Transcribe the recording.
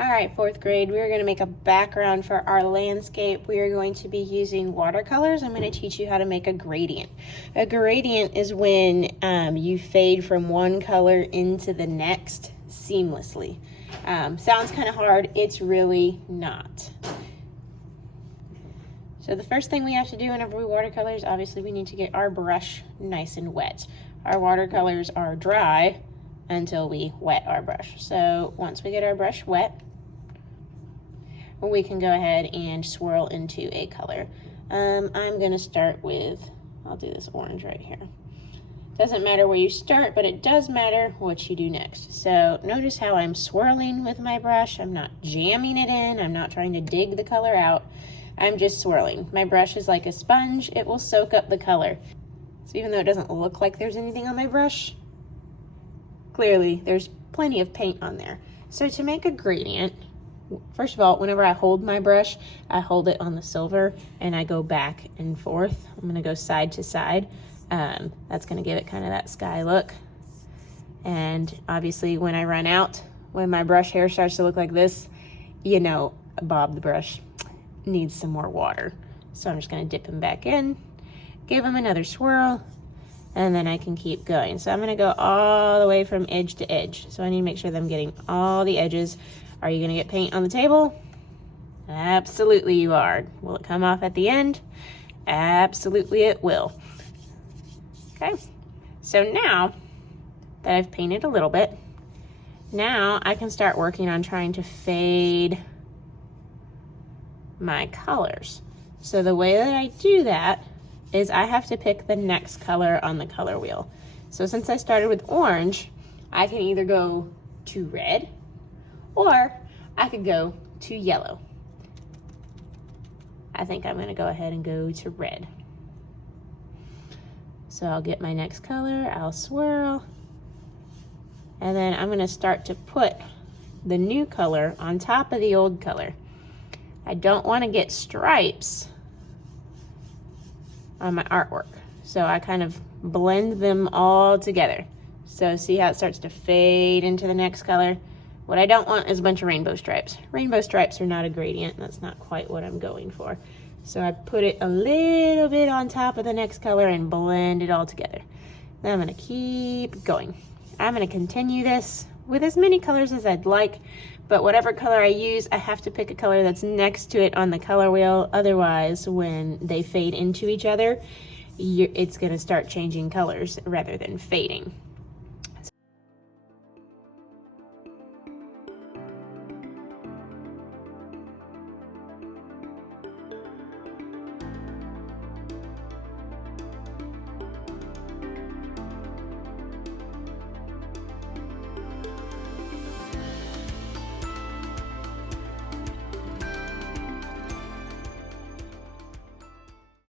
All right, fourth grade, we're going to make a background for our landscape. We are going to be using watercolors. I'm going to teach you how to make a gradient. A gradient is when you fade from one color into the next seamlessly. Sounds kind of hard. It's really not. So the first thing we have to do whenever we watercolors, obviously we need to get our brush nice and wet. Our watercolors are dry until we wet our brush. So once we get our brush wet, we can go ahead and swirl into a color. I'm gonna start with, I'll do this orange right here. Doesn't matter where you start, but it does matter what you do next. So notice how I'm swirling with my brush. I'm not jamming it in. I'm not trying to dig the color out. I'm just swirling. My brush is like a sponge. It will soak up the color. So even though it doesn't look like there's anything on my brush, clearly there's plenty of paint on there. So to make a gradient, first of all, whenever I hold my brush, I hold it on the silver and I go back and forth. I'm gonna go side to side. That's gonna give it kind of that sky look. And obviously when I run out, when my brush hair starts to look like this, you know, Bob the brush needs some more water. So I'm just gonna dip him back in, give him another swirl, and then I can keep going. So I'm gonna go all the way from edge to edge. So I need to make sure that I'm getting all the edges. Are you gonna get paint on the table? Absolutely you are. Will it come off at the end? Absolutely it will. Okay, so now that I've painted a little bit, now I can start working on trying to fade my colors. So the way that I do that is I have to pick the next color on the color wheel. So since I started with orange, I can either go to red or I could go to yellow. I think I'm gonna go ahead and go to red. So I'll get my next color, I'll swirl, and then I'm gonna start to put the new color on top of the old color. I don't wanna get stripes on my artwork. So I kind of blend them all together. So see how it starts to fade into the next color? What I don't want is a bunch of rainbow stripes. Rainbow stripes are not a gradient. That's not quite what I'm going for. So I put it a little bit on top of the next color and blend it all together. Then I'm gonna keep going. I'm gonna continue this with as many colors as I'd like, but whatever color I use, I have to pick a color that's next to it on the color wheel. Otherwise, when they fade into each other, it's gonna start changing colors rather than fading.